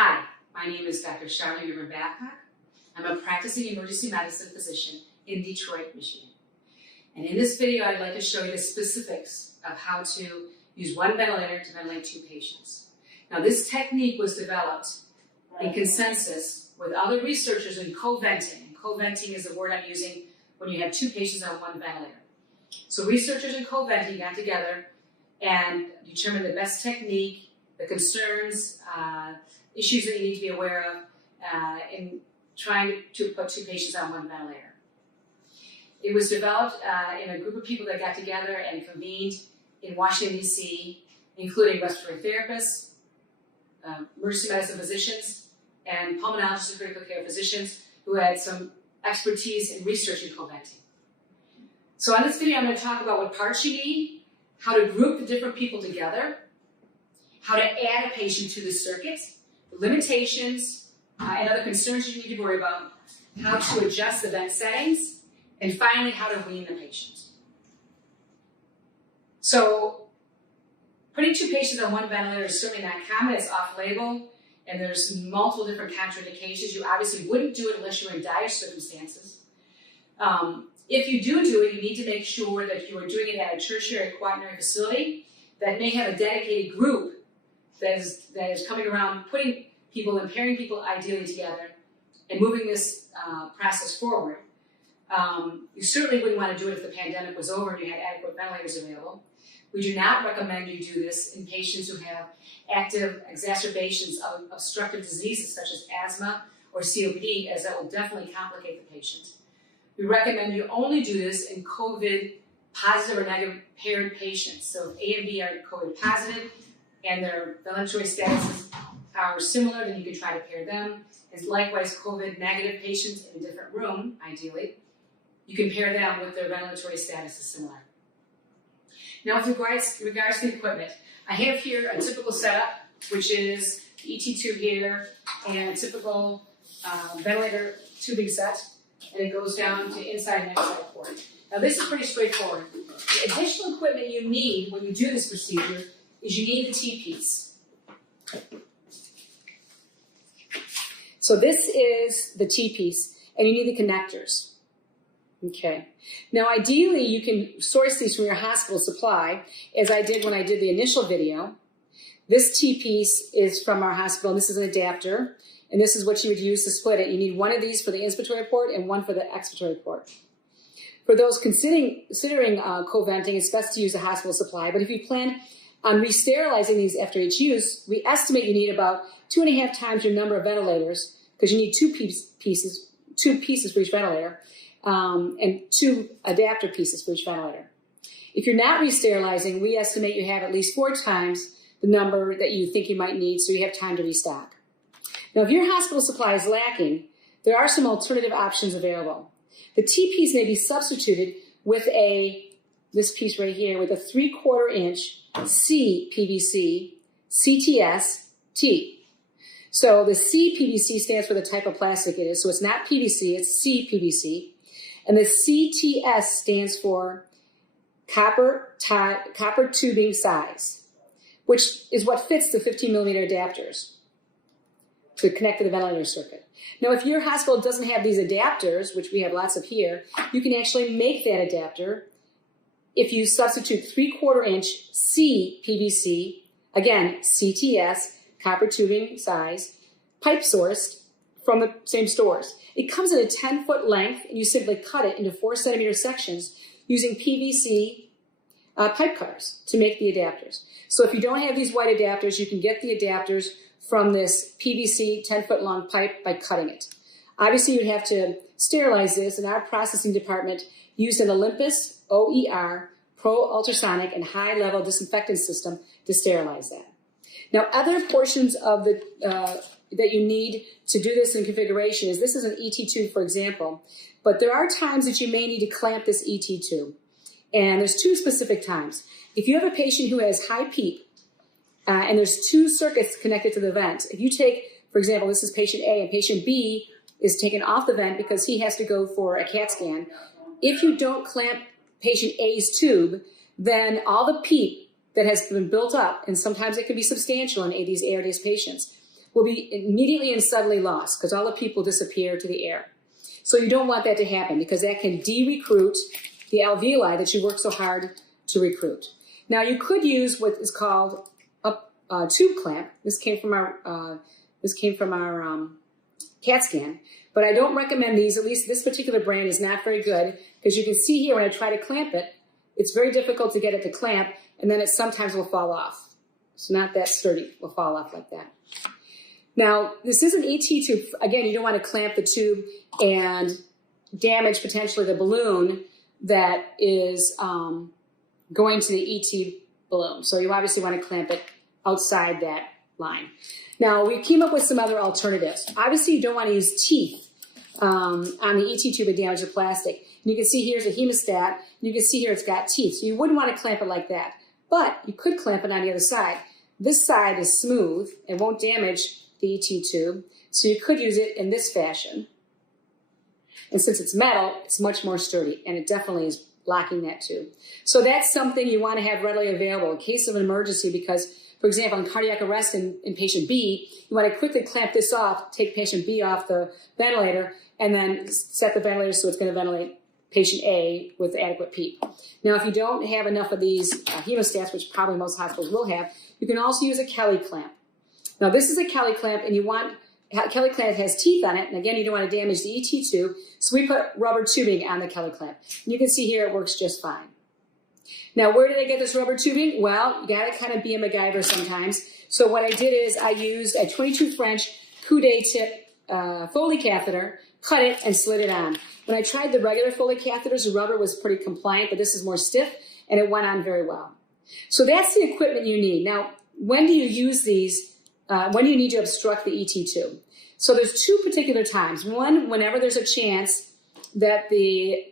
Hi, my name is Dr. Charlene Irvin Babock. I'm a practicing emergency medicine physician in Detroit, Michigan. And in this video, I'd like to show you the specifics of how to use one ventilator to ventilate two patients. Now, this technique was developed in consensus with other researchers in co-venting. Co-venting is the word I'm using when you have two patients on one ventilator. So researchers in co-venting got together and determined the best technique, the concerns, issues that you need to be aware of in trying to put two patients on one ventilator. It was developed in a group of people that got together and convened in Washington, D.C., including respiratory therapists, emergency medicine physicians, and pulmonologists and critical care physicians who had some expertise in research in co-venting. So on this video, I'm going to talk about what parts you need, how to group the different people together, how to add a patient to the circuit, the limitations and other concerns you need to worry about, how to adjust the vent settings, and finally, how to wean the patient. So putting two patients on one ventilator is certainly not common. It's off-label, and there's multiple different contraindications. You obviously wouldn't do it unless you were in dire circumstances. If you do it, you need to make sure that you are doing it at a tertiary quaternary facility that may have a dedicated group that is coming around, putting people and pairing people ideally together and moving this process forward. You certainly wouldn't want to do it if the pandemic was over and you had adequate ventilators available. We do not recommend you do this in patients who have active exacerbations of obstructive diseases such as asthma or COPD, as that will definitely complicate the patient. We recommend you only do this in COVID positive or negative paired patients. So if A and B are COVID positive and their ventilatory statuses are similar, then you can try to pair them. And likewise, COVID negative patients in a different room, ideally, you can pair them with their ventilatory status is similar. Now, with regards to the equipment, I have here a typical setup, which is the ET tube here and a typical ventilator tubing set, and it goes down to inside and outside port. Now, this is pretty straightforward. The additional equipment you need when you do this procedure is you need the T-piece. So this is the T-piece, and you need the connectors. Okay. Now, ideally, you can source these from your hospital supply, as I did when I did the initial video. This T-piece is from our hospital, and this is an adapter, and this is what you would use to split it. You need one of these for the inspiratory port and one for the expiratory port. For those considering co-venting, it's best to use a hospital supply, but if you plan on re-sterilizing these after each use, we estimate you need about 2.5 times your number of ventilators, because you need two pieces for each ventilator, and 2 adapter pieces for each ventilator. If you're not re-sterilizing, we estimate you have at least 4 times the number that you think you might need, so you have time to restock. Now, if your hospital supply is lacking, there are some alternative options available. The T-piece may be substituted with this piece right here, with a 3/4 inch C PVC CTS T. So the C PVC stands for the type of plastic it is. So it's not PVC, it's C PVC. And the CTS stands for copper tubing size, which is what fits the 15mm adapters to connect to the ventilator circuit. Now, if your hospital doesn't have these adapters, which we have lots of here, you can actually make that adapter if you substitute 3/4 inch C PVC, again, CTS, copper tubing size, pipe sourced from the same stores. It comes in a 10-foot length, and you simply cut it into 4-centimeter sections using PVC pipe cutters to make the adapters. So if you don't have these white adapters, you can get the adapters from this PVC 10-foot long pipe by cutting it. Obviously, you'd have to sterilize this, and our processing department used an Olympus OER Pro Ultrasonic and high-level disinfectant system to sterilize that. Now, other portions of the that you need to do this in configuration is, this is an ET tube, for example, but there are times that you may need to clamp this ET tube, and there's 2 specific times. If you have a patient who has high PEEP, and there's 2 circuits connected to the vent, if you take, for example, this is patient A, and patient B is taken off the vent because he has to go for a CAT scan, if you don't clamp patient A's tube, then all the PEEP that has been built up, and sometimes it can be substantial in these ARDS patients, will be immediately and suddenly lost because all the PEEP will disappear to the air. So you don't want that to happen because that can de-recruit the alveoli that you work so hard to recruit. Now you could use what is called a tube clamp. This came from our CAT scan, but I don't recommend these. At least this particular brand is not very good because you can see here when I try to clamp it, it's very difficult to get it to clamp, and then it sometimes will fall off. It's not that sturdy. It will fall off like that. Now, this is an ET tube. Again, you don't want to clamp the tube and damage potentially the balloon that is going to the ET balloon. So you obviously want to clamp it outside that line. Now, we came up with some other alternatives. Obviously, you don't want to use teeth on the ET tube and damage the plastic. And you can see here's a hemostat, and you can see here it's got teeth. So you wouldn't want to clamp it like that. But you could clamp it on the other side. This side is smooth and won't damage the ET tube, so you could use it in this fashion. And since it's metal, it's much more sturdy, and it definitely is locking that tube. So that's something you want to have readily available in case of an emergency because, for example, in cardiac arrest in patient B, you want to quickly clamp this off, take patient B off the ventilator, and then set the ventilator so it's going to ventilate patient A with adequate PEEP. Now, if you don't have enough of these hemostats, which probably most hospitals will have, you can also use a Kelly clamp. Now, this is a Kelly clamp, and Kelly clamp has teeth on it, and again, you don't want to damage the ET tube, so we put rubber tubing on the Kelly clamp. And you can see here it works just fine. Now, where did I get this rubber tubing? Well, you got to kind of be a MacGyver sometimes. So what I did is I used a 22 French Coude tip Foley catheter, cut it, and slid it on. When I tried the regular Foley catheters, the rubber was pretty compliant, but this is more stiff, and it went on very well. So that's the equipment you need. Now, when do you use these? When do you need to obstruct the ET tube? So there's two particular times. One, whenever there's a chance that the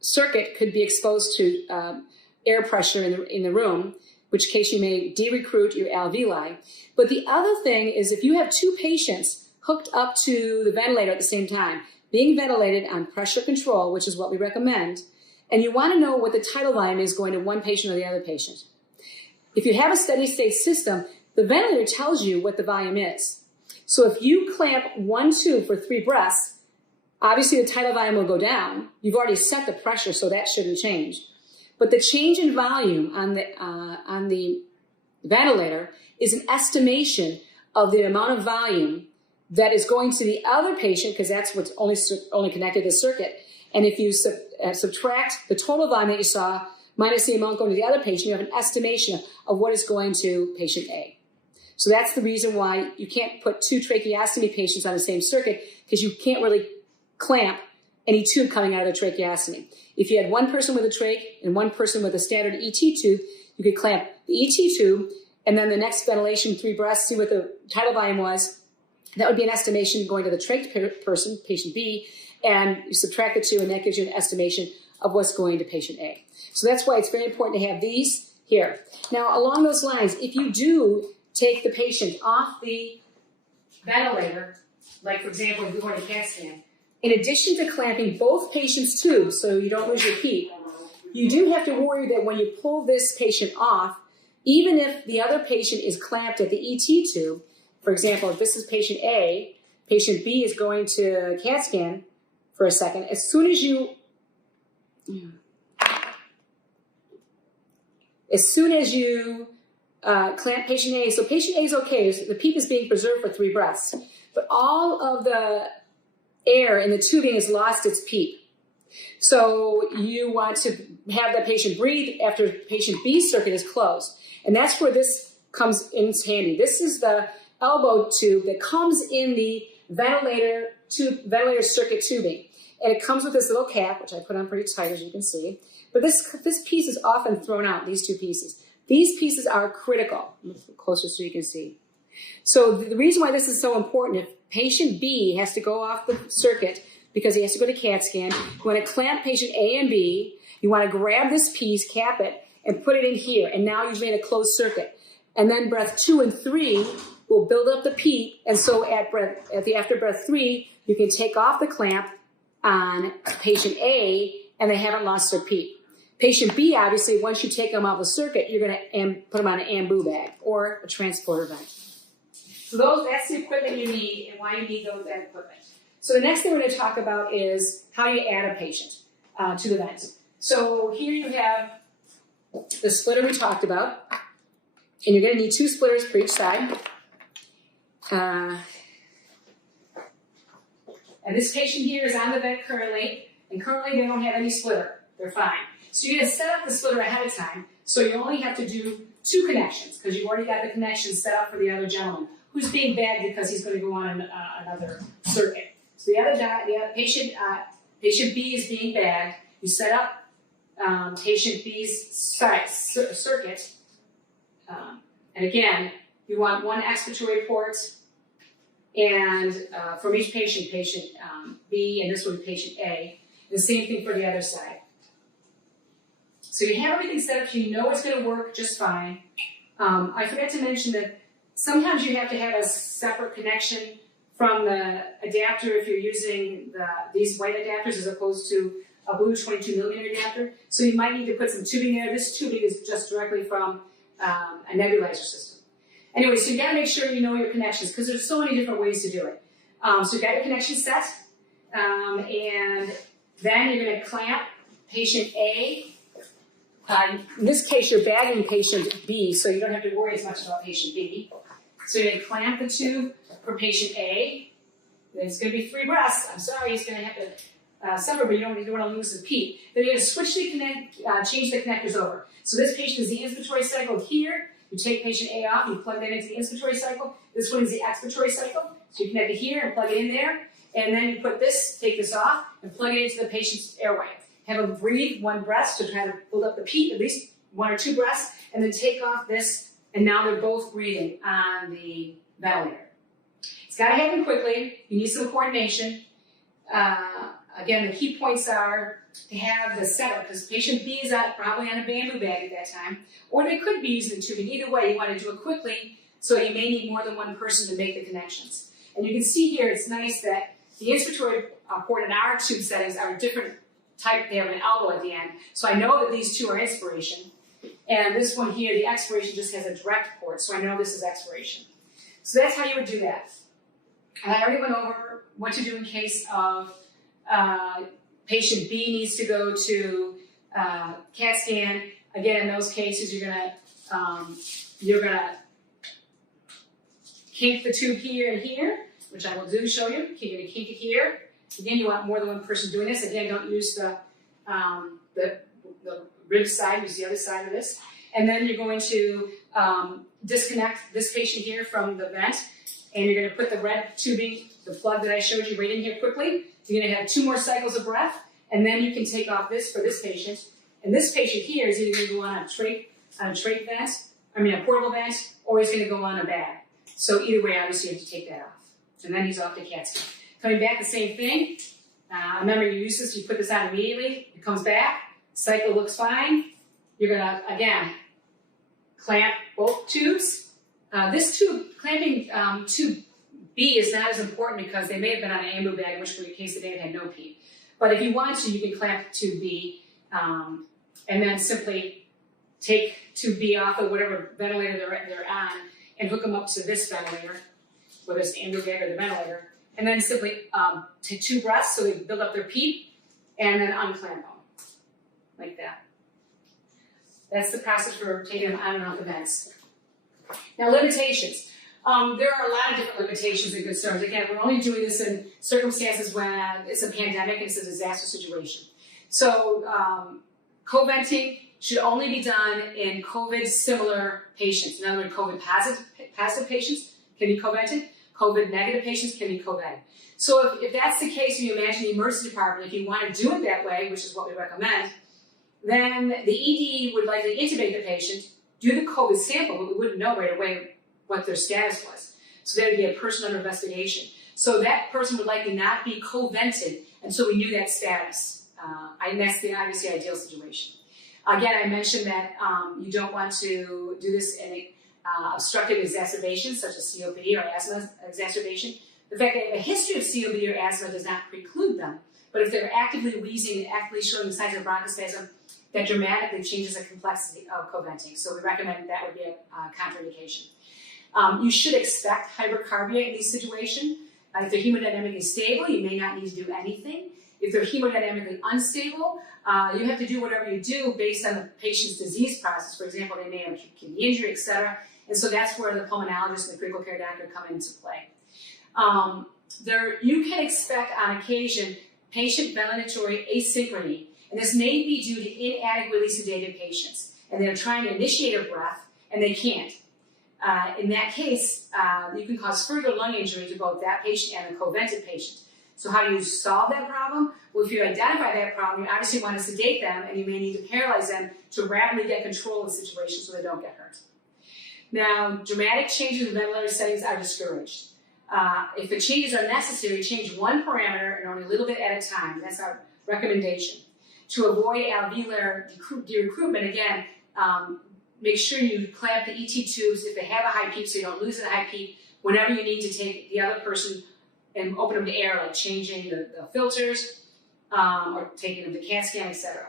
circuit could be exposed to air pressure in the room, which case you may de-recruit your alveoli. But the other thing is if you have two patients hooked up to the ventilator at the same time, being ventilated on pressure control, which is what we recommend, and you want to know what the tidal volume is going to one patient or the other patient. If you have a steady state system, the ventilator tells you what the volume is. So if you clamp one tube for 3 breaths, obviously the tidal volume will go down. You've already set the pressure, so that shouldn't change. But the change in volume on the ventilator is an estimation of the amount of volume that is going to the other patient, because that's what's only connected to the circuit. And if you subtract the total volume that you saw minus the amount going to the other patient, you have an estimation of what is going to patient A. So that's the reason why you can't put 2 tracheostomy patients on the same circuit, because you can't really clamp any tube coming out of the tracheostomy. If you had one person with a trach and one person with a standard ET tube, you could clamp the ET tube, and then the next ventilation, 3 breaths, see what the tidal volume was. That would be an estimation going to the trach person, patient B, and you subtract the 2, and that gives you an estimation of what's going to patient A. So that's why it's very important to have these here. Now, along those lines, if you do take the patient off the ventilator, like, for example, if you're going to CAT scan, in addition to clamping both patients' tubes so you don't lose your PEEP, you do have to worry that when you pull this patient off, even if the other patient is clamped at the ET tube, for example, if this is patient A, patient B is going to CAT scan for a second, as soon as you clamp patient A, so patient A is okay, the PEEP is being preserved for 3 breaths, but all of the air in the tubing has lost its PEEP. So you want to have the patient breathe after patient B's circuit is closed. And that's where this comes in handy. This is the elbow tube that comes in the ventilator circuit tubing. And it comes with this little cap, which I put on pretty tight, as you can see. But this piece is often thrown out, these 2 pieces. These pieces are critical. Let me look closer so you can see. So the reason why this is so important, if patient B has to go off the circuit because he has to go to CAT scan, you want to clamp patient A and B, you want to grab this piece, cap it, and put it in here. And now you've made a closed circuit. And then breath 2 and 3 will build up the PEEP. And so after breath 3, you can take off the clamp on patient A, and they haven't lost their PEEP. Patient B, obviously, once you take them off the circuit, you're going to put them on an ambu bag or a transporter bag. So that's the equipment you need and why you need that equipment. So the next thing we're going to talk about is how you add a patient to the vent. So here you have the splitter we talked about, and you're going to need 2 splitters for each side. And this patient here is on the vent currently, and currently they don't have any splitter. They're fine. So you're going to set up the splitter ahead of time, so you only have to do 2 connections, because you've already got the connection set up for the other gentleman, who's being bagged because he's going to go on another circuit. So the other patient B is being bagged. You set up patient B's circuit, and again, you want 1 expiratory port, and from each patient, patient B, and this one patient A. The same thing for the other side. So you have everything set up, so you know it's going to work just fine. I forgot to mention that sometimes you have to have a separate connection from the adapter if you're using these white adapters as opposed to a blue 22mm adapter. So you might need to put some tubing there. This tubing is just directly from a nebulizer system. Anyway, so you got to make sure you know your connections, because there's so many different ways to do it. So you've got your connection set, and then you're going to clamp patient A. In this case, you're bagging patient B, so you don't have to worry as much about patient B. So you're going to clamp the tube for patient A. There's going to be 3 breaths. I'm sorry, he's going to have to suffer, but you don't want to lose his PEEP. Then you're going to switch the change the connectors over. So this patient is the inspiratory cycle here. You take patient A off, you plug that into the inspiratory cycle. This one is the expiratory cycle. So you connect it here and plug it in there. And then you put this, take this off, and plug it into the patient's airway. Have them breathe 1 breath to try to build up the PEEP, at least 1 or 2 breaths, and then take off this, and now they're both breathing on the ventilator. It's got to happen quickly. You need some coordination. Again, the key points are to have the setup, because patient B is probably on a bamboo bag at that time, or they could be using the tubing. Either way, you want to do it quickly, so you may need more than 1 person to make the connections. And you can see here, it's nice that the inspiratory port in our tube settings are different type. They have an elbow at the end. So I know that these 2 are inspiration. And this one here, the expiration, just has a direct port. So I know this is expiration. So that's how you would do that. I already went over what to do in case of patient B needs to go to CAT scan. Again, in those cases, you're gonna kink the tube here and here, which I will show you. You're gonna kink it here. Again, you want more than 1 person doing this. Again, don't use the rib side, use the other side of this. And then you're going to disconnect this patient here from the vent, and you're going to put the red tubing, the plug that I showed you, right in here quickly. You're going to have 2 more cycles of breath, and then you can take off this for this patient. And this patient here is either going to go on a portable vent, or he's going to go on a bag. So either way, obviously, you have to take that off. And then he's off to CAT scan. Coming back, the same thing. Remember, you use this, you put this on immediately. It comes back. Cycle looks fine. You're going to, again, clamp both tubes. This tube, clamping tube B is not as important because they may have been on an ambu bag, in which case they may have had no PEEP. But if you want to, you can clamp tube B and then simply take tube B off of whatever ventilator they're on and hook them up to this ventilator, whether it's the ambu bag or the ventilator, and then simply take 2 breaths so they build up their PEEP, and then unclamp them, like that. That's the process for taking them on and off the vents. Now, limitations. There are a lot of different limitations and concerns. Again, we're only doing this in circumstances when it's a pandemic and it's a disaster situation. So, co-venting should only be done in COVID-similar patients. In other words, COVID-positive patients can be co-vented. COVID-negative patients can be co-vented. So if that's the case, and you imagine the emergency department, if you want to do it that way, which is what we recommend, then the ED would likely intubate the patient, do the COVID sample, but we wouldn't know right away what their status was. So there would be a person under investigation. So that person would likely not be co-vented until we knew that status. And that's the obviously ideal situation. Again, I mentioned that you don't want to do this in obstructive exacerbations such as COPD or asthma exacerbation. The fact that a history of COPD or asthma does not preclude them, but if they're actively wheezing and actively showing the signs of bronchospasm, that dramatically changes the complexity of co-venting. So we recommend that would be a contraindication. You should expect hypercarbia in these situations. If they're hemodynamically stable, you may not need to do anything. If they're hemodynamically unstable, you have to do whatever you do based on the patient's disease process. For example, they may have acute kidney injury, etc. And so that's where the pulmonologist and the critical care doctor come into play. You can expect on occasion patient ventilatory asynchrony, and this may be due to inadequately sedated patients, and they're trying to initiate a breath, and they can't. In that case, you can cause further lung injury to both that patient and the co-vented patient. So how do you solve that problem? Well, if you identify that problem, you obviously want to sedate them, and you may need to paralyze them to rapidly get control of the situation so they don't get hurt. Now, dramatic changes in ventilator settings are discouraged. If the changes are necessary, change one parameter and only a little bit at a time. That's our recommendation. To avoid alveolar de-recruitment, again, make sure you clamp the ET tubes if they have a high peak so you don't lose the high peak whenever you need to take the other person and open them to air, like changing the filters or taking them to CAT scan, etc.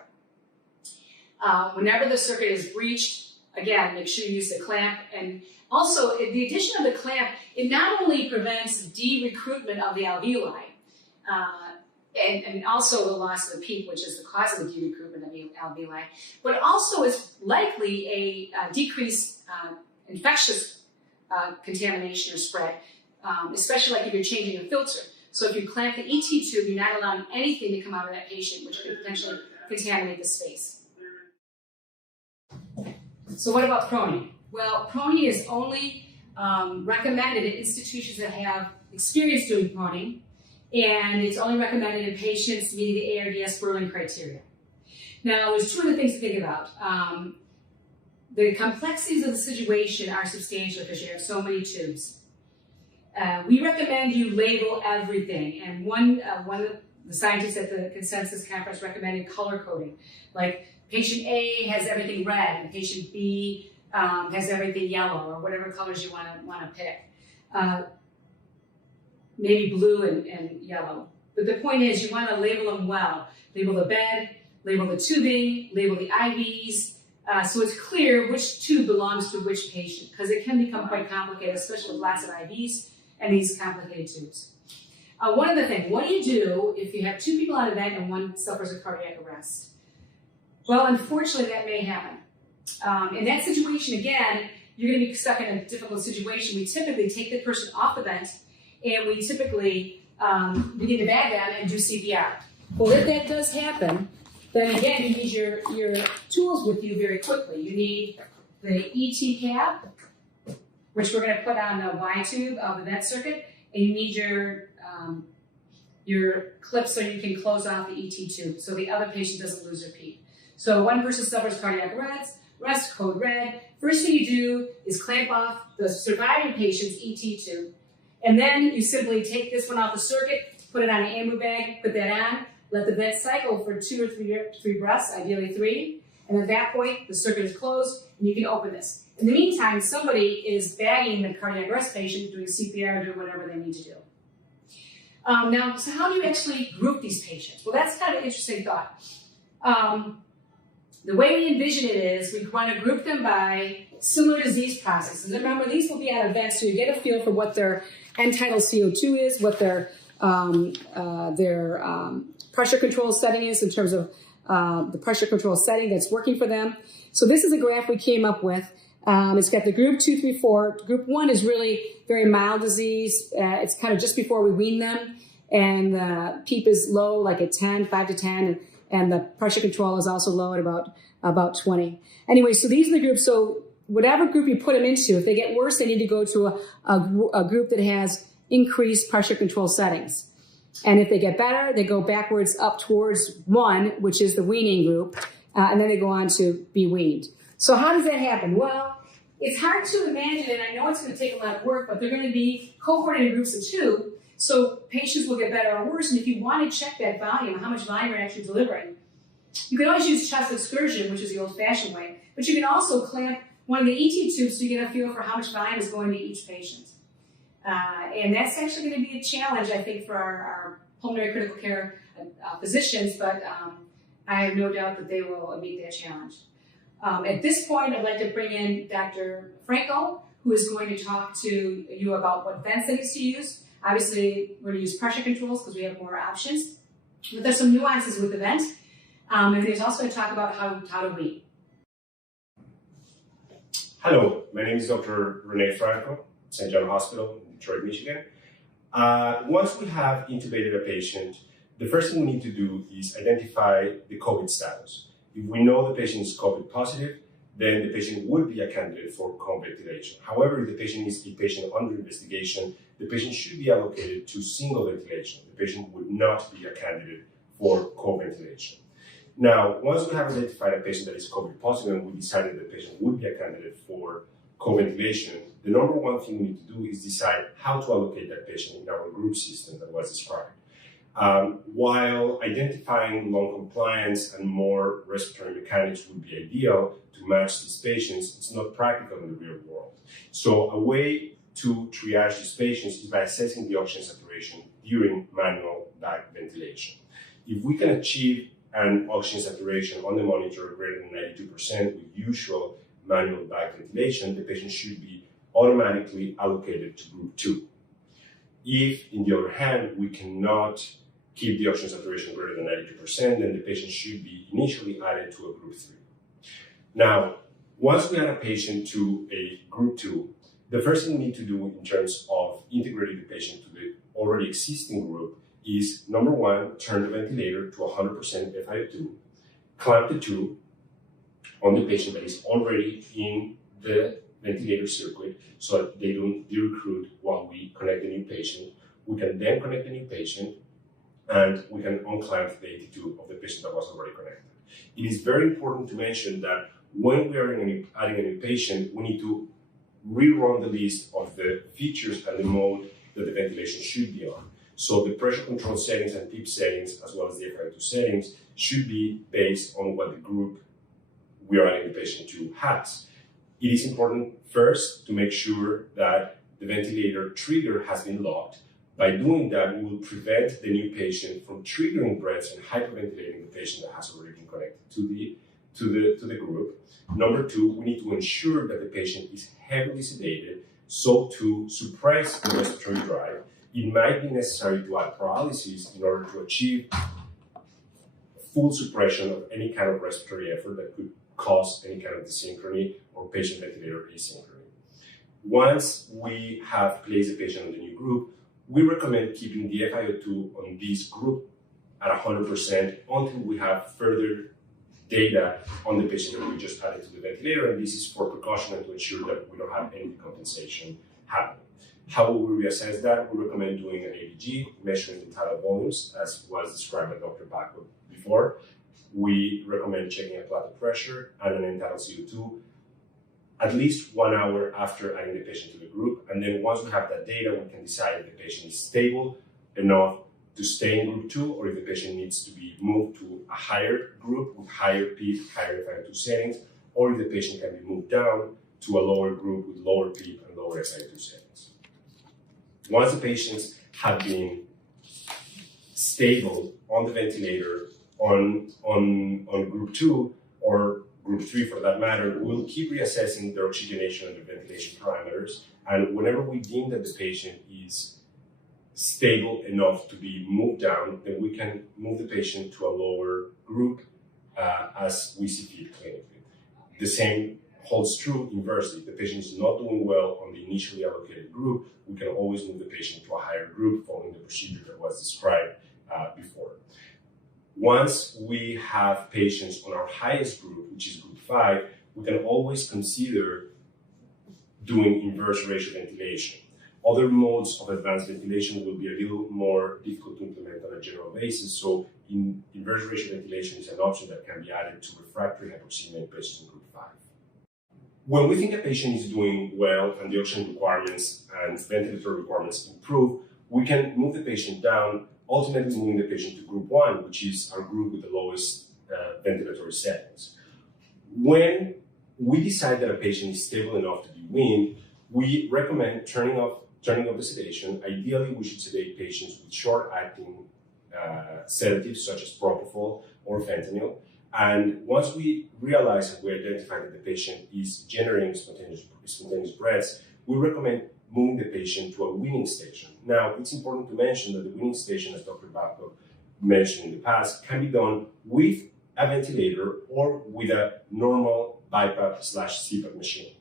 Whenever the circuit is breached, again, make sure you use the clamp. And also, the addition of the clamp, it not only prevents de-recruitment of the alveoli, and also the loss of the peak, which is the cause of the de-recruitment of the alveoli, but also is likely a decreased infectious contamination or spread, especially like if you're changing a filter. So if you clamp the ET tube, you're not allowing anything to come out of that patient, which could potentially contaminate the space. So what about proning? Well, proning is only recommended in institutions that have experience doing proning, and it's only recommended in patients meeting the ARDS Berlin criteria. Now, there's two other things to think about. The complexities of the situation are substantial because you have so many tubes. We recommend you label everything, and one of the scientists at the consensus conference recommended color coding. Like patient A has everything red, and patient B has everything yellow, or whatever colors you want to pick. Maybe blue and yellow. But the point is, you want to label them well. Label the bed, label the tubing, label the IVs, so it's clear which tube belongs to which patient, because it can become quite complicated, especially with lots of IVs and these complicated tubes. One other thing, what do you do if you have two people on a vent and one suffers a cardiac arrest? Well, unfortunately, that may happen. In that situation, again, you're going to be stuck in a difficult situation. We typically take the person off the vent, and we typically begin to bag them and do CPR. Well, if that does happen, then again, you need your tools with you very quickly. You need the ET cap, which we're going to put on the Y tube of the vent circuit, and you need your clip so you can close off the ET tube so the other patient doesn't lose their peak. So one person suffers cardiac arrest, code red. First thing you do is clamp off the surviving patient's ET tube, and then you simply take this one off the circuit, put it on an ambu bag, put that on, let the vent cycle for 2 or 3 breaths, ideally 3, and at that point, the circuit is closed, and you can open this. In the meantime, somebody is bagging the cardiac arrest patient, doing CPR, doing whatever they need to do. Now, so how do you actually group these patients? Well, that's kind of an interesting thought. The way we envision it is we want to group them by similar disease processes. And remember, these will be at events, so you get a feel for what their end-tidal CO2 is, what their pressure control setting is in terms of the pressure control setting that's working for them. So this is a graph we came up with. It's got the group 2, 3, 4. Group 1 is really very mild disease. It's kind of just before we wean them, and the PEEP is low, like at 10, 5 to 10, and the pressure control is also low at about 20. Anyway, so these are the groups. So whatever group you put them into, if they get worse, they need to go to a group that has increased pressure control settings. And if they get better, they go backwards up towards 1, which is the weaning group, and then they go on to be weaned. So how does that happen? Well, it's hard to imagine, and I know it's going to take a lot of work, but they're going to be cohorted in groups of 2, so patients will get better or worse. And if you want to check that volume, how much volume you're actually delivering, you can always use chest excursion, which is the old-fashioned way, but you can also clamp one of the ET tubes so you get a feel for how much volume is going to each patient. And that's actually going to be a challenge, I think, for our pulmonary critical care physicians, but I have no doubt that they will meet that challenge. At this point, I'd like to bring in Dr. Franco, who is going to talk to you about what vent settings to use. Obviously, we're going to use pressure controls because we have more options. But there's some nuances with the vent. And there's also a talk about how to wean. Hello, my name is Dr. Renee Franco, St. John Hospital in Detroit, Michigan. Once we have intubated a patient, the first thing we need to do is identify the COVID status. If we know the patient is COVID positive, then the patient would be a candidate for home ventilation. However, if the patient is a patient under investigation, the patient should be allocated to single ventilation. The patient would not be a candidate for co-ventilation. Now, once we have identified a patient that is COVID positive and we decided the patient would be a candidate for co-ventilation, the number one thing we need to do is decide how to allocate that patient in our group system that was described. While identifying lung compliance and more respiratory mechanics would be ideal to match these patients, it's not practical in the real world. So a way to triage these patients is by assessing the oxygen saturation during manual bag ventilation. If we can achieve an oxygen saturation on the monitor greater than 92% with usual manual bag ventilation, the patient should be automatically allocated to group 2. If, on the other hand, we cannot keep the oxygen saturation greater than 92%, then the patient should be initially added to a group 3. Now, once we add a patient to a group 2, the first thing we need to do in terms of integrating the patient to the already existing group is, number one, turn the ventilator to 100% FiO2, clamp the tube on the patient that is already in the ventilator circuit so that they don't de-recruit while we connect the new patient. We can then connect the new patient and we can unclamp the AT2 of the patient that was already connected. It is very important to mention that when we are adding a new patient, we need to rerun the list of the features and the mode that the ventilation should be on. So the pressure control settings and PEEP settings, as well as the FiO2 settings, should be based on what the group we are adding the patient to has. It is important first to make sure that the ventilator trigger has been locked. By doing that, we will prevent the new patient from triggering breaths and hyperventilating the patient that has already been connected to the group. Number two, we need to ensure that the patient is heavily sedated, so to suppress the respiratory drive, it might be necessary to add paralysis in order to achieve full suppression of any kind of respiratory effort that could cause any kind of desynchrony or patient ventilator asynchrony. Once we have placed the patient on the new group, we recommend keeping the FiO2 on this group at 100% until we have further data on the patient that we just added to the ventilator, and this is for precaution and to ensure that we don't have any decompensation happening. How will we reassess that? We recommend doing an ABG, measuring the tidal volumes, as was described by Dr. Babock before. We recommend checking a platelet pressure and an end-tidal CO2 at least 1 hour after adding the patient to the group. And then once we have that data, we can decide if the patient is stable enough to stay in group 2, or if the patient needs to be moved to a higher group with higher PEEP, higher FiO2 settings, or if the patient can be moved down to a lower group with lower PEEP and lower FiO2 settings. Once the patients have been stable on the ventilator on group 2 or group 3 for that matter, we'll keep reassessing their oxygenation and their ventilation parameters. And whenever we deem that the patient is stable enough to be moved down, then we can move the patient to a lower group as we see fit clinically. The same holds true inversely. If the patient is not doing well on the initially allocated group, we can always move the patient to a higher group following the procedure that was described before. Once we have patients on our highest group, which is group 5, we can always consider doing inverse ratio ventilation. Other modes of advanced ventilation will be a little more difficult to implement on a general basis, so inverse ratio ventilation is an option that can be added to refractory hypoxemia patients in group 5. When we think a patient is doing well and the oxygen requirements and ventilator requirements improve, we can move the patient down, ultimately moving the patient to group 1, which is our group with the lowest ventilatory settings. When we decide that a patient is stable enough to be weaned, we recommend turning off the sedation. Ideally, we should sedate patients with short-acting sedatives such as propofol or fentanyl. And once we realize and we identify that the patient is generating spontaneous breaths, we recommend moving the patient to a weaning station. Now, it's important to mention that the weaning station, as Dr. Babock mentioned in the past, can be done with a ventilator or with a normal BiPAP/CPAP machine.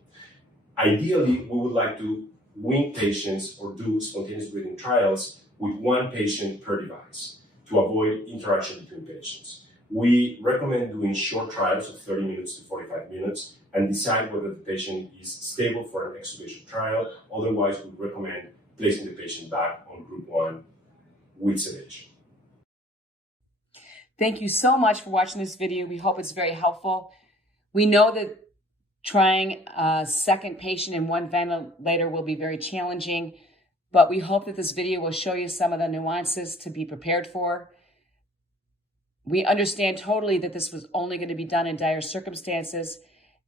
Ideally, we would like to wean patients or do spontaneous breathing trials with one patient per device to avoid interaction between patients. We recommend doing short trials of 30 minutes to 45 minutes and decide whether the patient is stable for an extubation trial. Otherwise, we recommend placing the patient back on group 1 with sedation. Thank you so much for watching this video. We hope it's very helpful. We know that trying a second patient in one ventilator will be very challenging, but we hope that this video will show you some of the nuances to be prepared for. We understand totally that this was only going to be done in dire circumstances,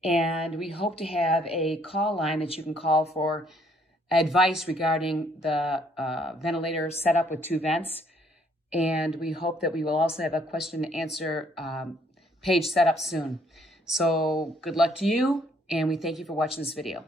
and we hope to have a call line that you can call for advice regarding the ventilator setup with 2 vents. And we hope that we will also have a question and answer page set up soon. So good luck to you, and we thank you for watching this video.